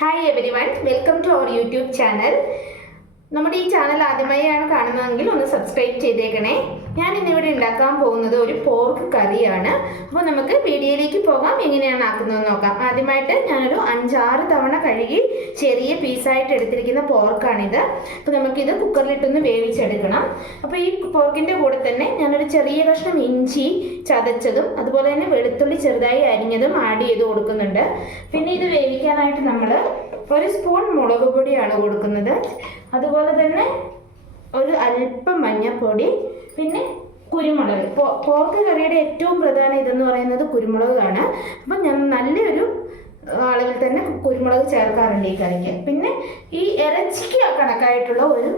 Hi everyone welcome to our YouTube channel നമ്മുടെ ഈ channel ആദ്യമായാണ് കാണുന്നതെങ്കിൽ ഒന്ന് സബ്സ്ക്രൈബ് ചെയ്തേക്കണേ. ഞാൻ ഇന്നിവിടെ ഉണ്ടാക്കാൻ പോകുന്നത് ഒരു പോർക്ക് കറിയാണ്. അപ്പോൾ നമുക്ക് വീഡിയോയിലേക്ക് പോകാം. എങ്ങനെയാണ് ആക്കുന്നതെന്ന് നോക്കാം. ആദ്യമായിട്ട് ഞാനൊരു അഞ്ചാറ് തവണ കഴുകി ചെറിയ പീസായിട്ട് എടുത്തിരിക്കുന്ന പോർക്കാണിത് അപ്പോൾ നമുക്കിത് കുക്കറിലിട്ടൊന്ന് വേവിച്ചെടുക്കണം. അപ്പോൾ ഈ പോർക്കിന്റെ കൂടെ തന്നെ ഞാനൊരു ചെറിയ കഷ്ണം ഇഞ്ചി ചതച്ചതും അതുപോലെ തന്നെ വെളുത്തുള്ളി ചെറുതായി അരിഞ്ഞതും ആഡ് ചെയ്ത് കൊടുക്കുന്നുണ്ട്. പിന്നെ ഇത് വേവിക്കാനായിട്ട് നമ്മൾ ഒരു സ്പൂൺ മുളക് പൊടിയാണ് കൊടുക്കുന്നത്. അതുപോലെ തന്നെ ഒരു അല്പം മഞ്ഞൾപ്പൊടി പിന്നെ കുരുമുളക്. പോർക്ക് കറിയുടെ ഏറ്റവും പ്രധാന ഇതെന്ന് പറയുന്നത് കുരുമുളകാണ്. അപ്പം ഞാൻ നല്ലൊരു അളവിൽ തന്നെ കുരുമുളക് ചേർക്കാറുണ്ട് ഈ കറിക്ക്. പിന്നെ ഈ ഇറച്ചിക്ക് കണക്കായിട്ടുള്ള ഒരു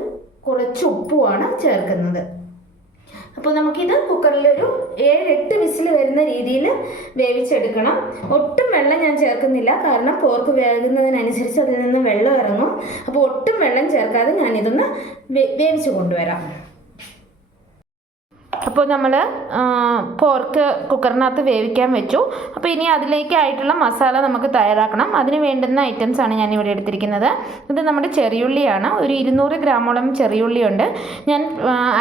കുറച്ച് ഉപ്പുമാണ് ചേർക്കുന്നത്. അപ്പോൾ നമുക്കിത് കുക്കറിൽ ഒരു ഏഴ് എട്ട് വിസിൽ വരുന്ന രീതിയിൽ വേവിച്ചെടുക്കണം. ഒട്ടും വെള്ളം ഞാൻ ചേർക്കുന്നില്ല. കാരണം പോർക്ക് വേകുന്നതിനനുസരിച്ച് അതിൽ നിന്ന് വെള്ളം ഇറങ്ങും. അപ്പോൾ ഒട്ടും വെള്ളം ചേർക്കാതെ ഞാനിതൊന്ന് വേവിച്ച് കൊണ്ടുവരാം. അപ്പോൾ നമ്മൾ പോർക്ക് കുക്കറിനകത്ത് വേവിക്കാൻ വെച്ചു. അപ്പോൾ ഇനി അതിലേക്കായിട്ടുള്ള മസാല നമുക്ക് തയ്യാറാക്കണം. അതിന് വേണ്ടുന്ന ഐറ്റംസ് ആണ് ഞാൻ ഇവിടെ എടുത്തിരിക്കുന്നത്. ഇത് നമ്മുടെ ചെറിയുള്ളിയാണ്. ഒരു ഇരുന്നൂറ് ഗ്രാമോളം ചെറിയുള്ളിയുണ്ട് ഞാൻ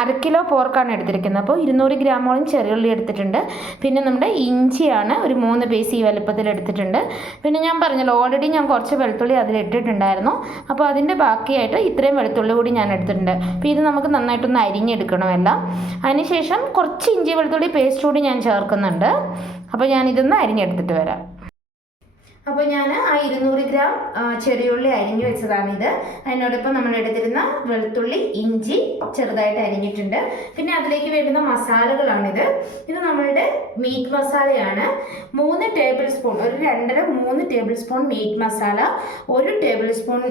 അരക്കിലോ അര കിലോ പോർക്കാണ് എടുത്തിരിക്കുന്നത്. അപ്പോൾ ഇരുന്നൂറ് ഗ്രാമോളം ചെറിയുള്ളി എടുത്തിട്ടുണ്ട്. പിന്നെ നമ്മുടെ ഇഞ്ചിയാണ് ഒരു മൂന്ന് പീസ് ഈ വലുപ്പത്തിൽ എടുത്തിട്ടുണ്ട്. പിന്നെ ഞാൻ പറഞ്ഞല്ലോ ഓൾറെഡി ഞാൻ കുറച്ച് വെളുത്തുള്ളി അതിലിട്ടിട്ടുണ്ടായിരുന്നു അപ്പോൾ അതിന്റെ ബാക്കിയായിട്ട് ഇത്രയും വെളുത്തുള്ളി കൂടി ഞാൻ എടുത്തിട്ടുണ്ട്. അപ്പോൾ ഇത് നമുക്ക് നന്നായിട്ടൊന്ന് അരിഞ്ഞെടുക്കണം എല്ലാം. അതിനുശേഷം കുറച്ച് ഇഞ്ചി വെളുത്തുള്ളി പേസ്റ്റ് കൂടി ഞാൻ ചേർക്കുന്നുണ്ട്. അപ്പോൾ ഞാൻ ഇതൊന്ന് അരിഞ്ഞെടുത്തിട്ട് വരാം. അപ്പോൾ ഞാൻ ആ ഇരുന്നൂറ് ഗ്രാം ചെറിയുള്ളി അരിഞ്ഞു വെച്ചതാണിത്. അതിനോടൊപ്പം നമ്മൾ എടുത്തിരുന്ന വെളുത്തുള്ളി ഇഞ്ചി ചെറുതായിട്ട് അരിഞ്ഞിട്ടുണ്ട്. പിന്നെ അതിലേക്ക് വേണ്ടുന്ന മസാലകളാണിത്. ഇത് നമ്മളുടെ മീറ്റ് മസാലയാണ്. മൂന്ന് ടേബിൾ സ്പൂൺ ഒരു രണ്ടര മൂന്ന് ടേബിൾ സ്പൂൺ മീറ്റ് മസാല ഒരു ടേബിൾ സ്പൂൺ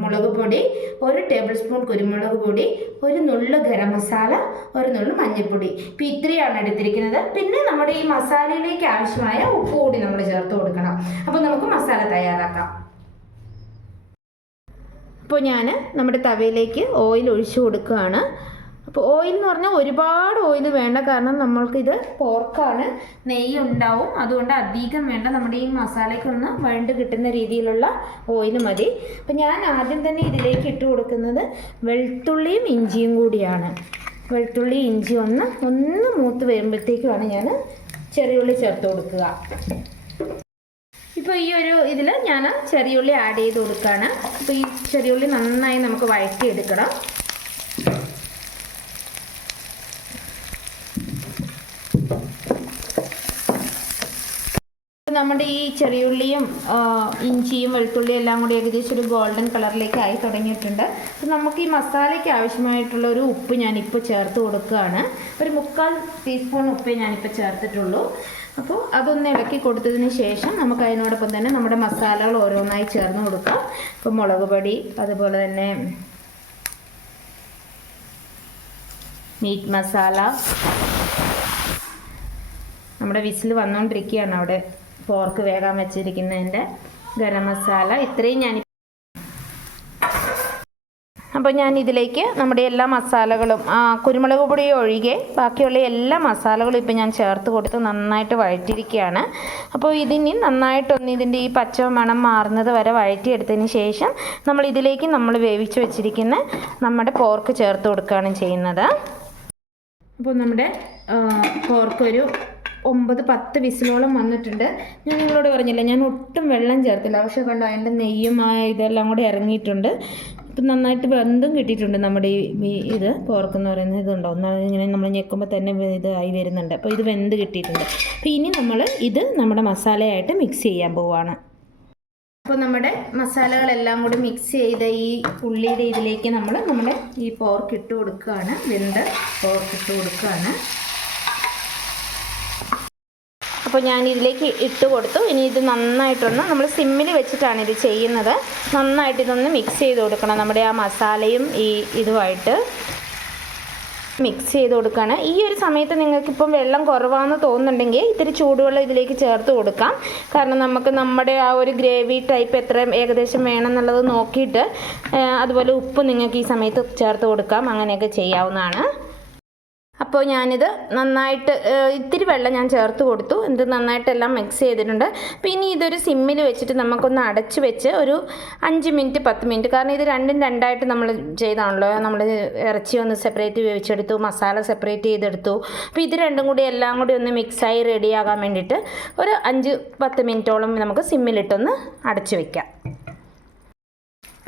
മുളക് പൊടി ഒരു ടേബിൾ സ്പൂൺ കുരുമുളക് പൊടി ഒരു നുള്ളു ഗരം മസാല ഒരു നുള്ളു മഞ്ഞൾപ്പൊടി. ഇപ്പം ഇത്രയാണ് എടുത്തിരിക്കുന്നത്. പിന്നെ നമ്മുടെ ഈ മസാലയിലേക്ക് ആവശ്യമായ ഉപ്പ് കൂടി നമ്മൾ ചേർത്ത് കൊടുക്കണം. അപ്പോൾ നമുക്ക് മസാല തയ്യാറാക്കാം. അപ്പോൾ ഞാൻ നമ്മുടെ തവയിലേക്ക് ഓയിൽ ഒഴിച്ചു കൊടുക്കുകയാണ്. അപ്പോൾ ഓയിൽ എന്ന് പറഞ്ഞാൽ ഒരുപാട് ഓയിൽ വേണ്ട. കാരണം നമ്മൾക്കിത് പോർക്കാണ് നെയ്യ് ഉണ്ടാവും അതുകൊണ്ട് അധികം വേണ്ട. നമ്മുടെ ഈ മസാലയ്ക്കൊന്ന് വഴണ്ട് കിട്ടുന്ന രീതിയിലുള്ള ഓയിൽ മതി. അപ്പം ഞാൻ ആദ്യം തന്നെ ഇതിലേക്ക് ഇട്ട് കൊടുക്കുന്നത് വെളുത്തുള്ളിയും ഇഞ്ചിയും കൂടിയാണ്. വെളുത്തുള്ളി ഇഞ്ചി ഒന്ന് ഒന്ന് മൂത്ത് വരുമ്പോഴത്തേക്കുമാണ് ഞാൻ ചെറിയുള്ളി ചേർത്ത് കൊടുക്കുക. ഇപ്പോൾ ഈ ഒരു ഇതിൽ ഞാൻ ചെറിയുള്ളി ആഡ് ചെയ്ത് കൊടുക്കുകയാണ്. അപ്പോൾ ഈ ചെറിയുള്ളി നന്നായി നമുക്ക് വഴറ്റിയെടുക്കണം. നമ്മുടെ ഈ ചെറിയുള്ളിയും ഇഞ്ചിയും വെളുത്തുള്ളിയും എല്ലാം കൂടി ഏകദേശം ഒരു ഗോൾഡൻ കളറിലേക്ക് ആയി തുടങ്ങിയിട്ടുണ്ട്. അപ്പോൾ നമുക്ക് ഈ മസാലയ്ക്ക് ആവശ്യമായിട്ടുള്ള ഒരു ഉപ്പ് ഞാനിപ്പോൾ ചേർത്ത് കൊടുക്കുകയാണ്. ഒരു മുക്കാൽ ടീസ്പൂൺ ഉപ്പേ ഞാനിപ്പോൾ ചേർത്തിട്ടുള്ളൂ. അപ്പോൾ അതൊന്ന് ഇളക്കി കൊടുത്തതിന് ശേഷം നമുക്ക് അതിനോടൊപ്പം തന്നെ നമ്മുടെ മസാലകൾ ഓരോന്നായി ചേർന്ന് കൊടുക്കാം. ഇപ്പോൾ മുളക് പൊടി അതുപോലെ തന്നെ മീറ്റ് മസാല നമ്മുടെ വിസിൽ വന്നുകൊണ്ടിരിക്കുകയാണ് അവിടെ. പോർക്ക് വേകാൻ വെച്ചിരിക്കുന്നതിന്റെ ഗരം മസാല ഇത്രയും ഞാൻ അപ്പോൾ ഞാൻ ഇതിലേക്ക് നമ്മുടെ എല്ലാ മസാലകളും കുരുമുളക് പൊടി ഒഴികെ ബാക്കിയുള്ള എല്ലാ മസാലകളും ഇപ്പോൾ ഞാൻ ചേർത്ത് കൊടുത്ത് നന്നായിട്ട് വഴറ്റിയിരിക്കുകയാണ്. അപ്പോൾ ഇതിനി നന്നായിട്ടൊന്ന് ഇതിന്റെ ഈ പച്ച മണം മാറുന്നത് വരെ വഴറ്റിയെടുത്തതിന് ശേഷം നമ്മൾ ഇതിലേക്ക് നമ്മൾ വേവിച്ച് വെച്ചിരിക്കുന്ന നമ്മുടെ പോർക്ക് ചേർത്ത് കൊടുക്കുകയാണ് ചെയ്യുന്നത്. അപ്പോൾ നമ്മുടെ പോർക്ക് ഒരു ഒമ്പത് പത്ത് വിസിലോളം വന്നിട്ടുണ്ട്. ഞാൻ നിങ്ങളോട് പറഞ്ഞില്ല ഞാൻ ഒട്ടും വെള്ളം ചേർത്തില്ല. പക്ഷേ കണ്ടോ അതിന്റെ നെയ്യുമായ ഇതെല്ലാം കൂടി ഇറങ്ങിയിട്ടുണ്ട്. ഇപ്പം നന്നായിട്ട് ബന്ധം കിട്ടിയിട്ടുണ്ട് നമ്മുടെ ഈ ഇത് പോർക്ക് എന്ന് പറയുന്ന ഇതുണ്ടോ ഇങ്ങനെ നമ്മൾ ഞെക്കുമ്പോൾ തന്നെ ഇതായി വരുന്നുണ്ട്. അപ്പോൾ ഇത് വെന്ത് കിട്ടിയിട്ടുണ്ട്. അപ്പോൾ ഇനി നമ്മൾ ഇത് നമ്മുടെ മസാലയായിട്ട് മിക്സ് ചെയ്യാൻ പോവുകയാണ് അപ്പോൾ നമ്മുടെ മസാലകളെല്ലാം കൂടി മിക്സ് ചെയ്ത ഈ ഉള്ളിയുടെ ഇതിലേക്ക് നമ്മൾ നമ്മുടെ ഈ പോർക്ക് ഇട്ട് കൊടുക്കുകയാണ്. വെന്ത് പോർക്ക് ഇട്ട് കൊടുക്കുകയാണ്. അപ്പോൾ ഞാൻ ഇതിലേക്ക് ഇട്ട് കൊടുത്തു. ഇനി ഇത് നന്നായിട്ടൊന്ന് നമ്മൾ സിമ്മിൽ വെച്ചിട്ടാണ് ഇത് ചെയ്യുന്നത്. നന്നായിട്ട് ഇതൊന്ന് മിക്സ് ചെയ്ത് കൊടുക്കണം. നമ്മുടെ ആ മസാലയും ഈ ഇതുമായിട്ട് മിക്സ് ചെയ്ത് കൊടുക്കുകയാണ്. ഈ ഒരു സമയത്ത് നിങ്ങൾക്കിപ്പം വെള്ളം കുറവാണെന്ന് തോന്നുന്നുണ്ടെങ്കിൽ ഇത്തിരി ചൂടുവെള്ളം ഇതിലേക്ക് ചേർത്ത് കൊടുക്കാം. കാരണം നമുക്ക് നമ്മുടെ ആ ഒരു ഗ്രേവി ടൈപ്പ് എത്ര ഏകദേശം വേണമെന്നുള്ളത് നോക്കിയിട്ട് അതുപോലെ ഉപ്പ് നിങ്ങൾക്ക് ഈ സമയത്ത് ചേർത്ത് കൊടുക്കാം. അങ്ങനെയൊക്കെ ചെയ്യാവുന്നതാണ്. അപ്പോൾ ഞാനിത് നന്നായിട്ട് ഇത്തിരി വെള്ളം ഞാൻ ചേർത്ത് കൊടുത്തു. ഇത് നന്നായിട്ടെല്ലാം മിക്സ് ചെയ്തിട്ടുണ്ട്. പിന്നെ ഇതൊരു സിമ്മിൽ വെച്ചിട്ട് നമുക്കൊന്ന് അടച്ച് വെച്ച് ഒരു അഞ്ച് മിനിറ്റ് പത്ത് മിനിറ്റ് കാരണം ഇത് രണ്ടും രണ്ടായിട്ട് നമ്മൾ ചെയ്താണല്ലോ. നമ്മൾ ഇറച്ചി ഒന്ന് സെപ്പറേറ്റ് വേവിച്ചെടുത്തു മസാല സെപ്പറേറ്റ് ചെയ്തെടുത്തു. അപ്പോൾ ഇത് രണ്ടും കൂടി എല്ലാം കൂടി ഒന്ന് മിക്സായി റെഡിയാകാൻ വേണ്ടിയിട്ട് ഒരു അഞ്ച് പത്ത് മിനിറ്റോളം നമുക്ക് സിമ്മിലിട്ടൊന്ന് അടച്ച് വെക്കാം.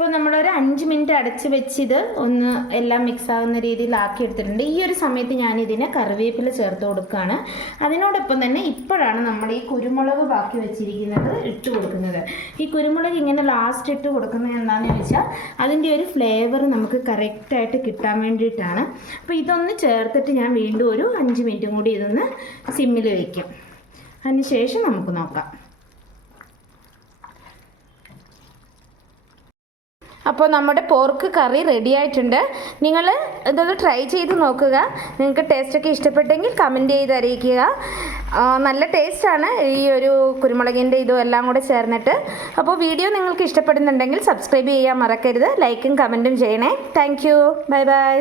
ഇപ്പോൾ നമ്മളൊരു അഞ്ച് മിനിറ്റ് അടച്ച് വെച്ചിത് ഒന്ന് എല്ലാം മിക്സ് ആവുന്ന രീതിയിൽ ആക്കി എടുത്തിട്ടുണ്ട്. ഈ ഒരു സമയത്ത് ഞാൻ ഇതിനെ കറിവേപ്പില ചേർത്ത് കൊടുക്കുകയാണ് അതിനോടൊപ്പം തന്നെ ഇപ്പോഴാണ് നമ്മൾ ഈ കുരുമുളക് ബാക്കി വെച്ചിരിക്കുന്നത് ഇട്ട് കൊടുക്കുന്നത്. ഈ കുരുമുളക് ഇങ്ങനെ ലാസ്റ്റ് ഇട്ട് കൊടുക്കുന്നത് എന്താണെന്ന് ചോദിച്ചാൽ അതിന്റെ ഒരു ഫ്ലേവർ നമുക്ക് കറക്റ്റായിട്ട് കിട്ടാൻ വേണ്ടിയിട്ടാണ്. അപ്പോൾ ഇതൊന്ന് ചേർത്തിട്ട് ഞാൻ വീണ്ടും ഒരു അഞ്ച് മിനിറ്റും കൂടി ഇതൊന്ന് സിമ്മിൽ വയ്ക്കും അതിന് ശേഷം നമുക്ക് നോക്കാം. അപ്പോൾ നമ്മുടെ പോർക്ക് കറി റെഡി ആയിട്ടുണ്ട്. നിങ്ങൾ ഇതൊന്ന് ട്രൈ ചെയ്ത് നോക്കുക. നിങ്ങൾക്ക് ടേസ്റ്റൊക്കെ ഇഷ്ടപ്പെട്ടെങ്കിൽ കമന്റ് ചെയ്ത് അറിയിക്കുക. നല്ല ടേസ്റ്റാണ് ഈ ഒരു കുരുമുളകിന്റെ ഇതും എല്ലാം കൂടെ ചേർന്നിട്ട്. അപ്പോൾ വീഡിയോ നിങ്ങൾക്ക് ഇഷ്ടപ്പെടുന്നുണ്ടെങ്കിൽ സബ്സ്ക്രൈബ് ചെയ്യാൻ മറക്കരുത്. ലൈക്കും കമന്റും ചെയ്യണേ. Thank bye bye